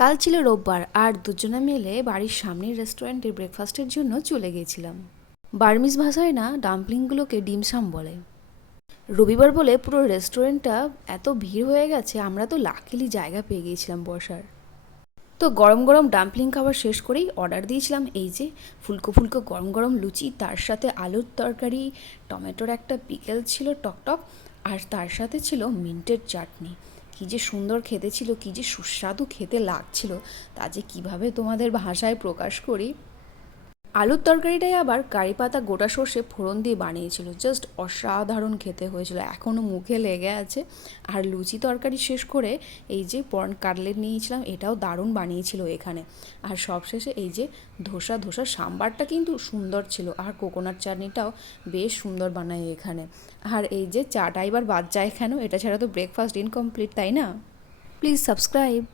কাল ছিল রোববার আর দুজনে মিলে বাড়ির সামনের রেস্টুরেন্টে ব্রেকফাস্টের জন্য চলে গিয়েছিলাম। বার্মিজ ভাষায় না ডাম্পলিংগুলোকে ডিমসাম বলে। রবিবার বলে পুরো রেস্টুরেন্টটা এত ভিড় হয়ে গেছে, আমরা তো লাকিলি জায়গা পেয়ে গিয়েছিলাম বসার। তো গরম গরম ডাম্পলিং খাবার শেষ করেই অর্ডার দিয়েছিলাম এই যে ফুলকো ফুলকো গরম গরম লুচি, তার সাথে আলুর তরকারি, টমেটোর একটা পিকেল ছিল টকটক, আর তার সাথে ছিল মিন্টের চাটনি। কী যে সুন্দর খেতে ছিল, কী যে সুস্বাদু খেতে লাগছিল, তা যে কীভাবে তোমাদের ভাষায় প্রকাশ করি। আলুর তরকারিটাই আবার কারি পাতা গোটা সর্ষে ফোড়ন দিয়ে বানিয়েছিল, জাস্ট অসাধারণ খেতে হয়েছিল, এখনও মুখে লেগে আছে। আর লুচি তরকারি শেষ করে এই যে পর্ন কাটলেট নিয়েছিলাম, এটাও দারুণ বানিয়েছিল এখানে। আর সবশেষে এই যে ধোসা ধোসা সাম্বারটা কিন্তু সুন্দর ছিল, আর কোকোনাট চাটনিটাও বেশ সুন্দর বানায় এখানে। আর এই যে চাটা এবার বাদ যায় কেন, এটা ছাড়া তো ব্রেকফাস্ট ইনকমপ্লিট, তাই না? Please subscribe.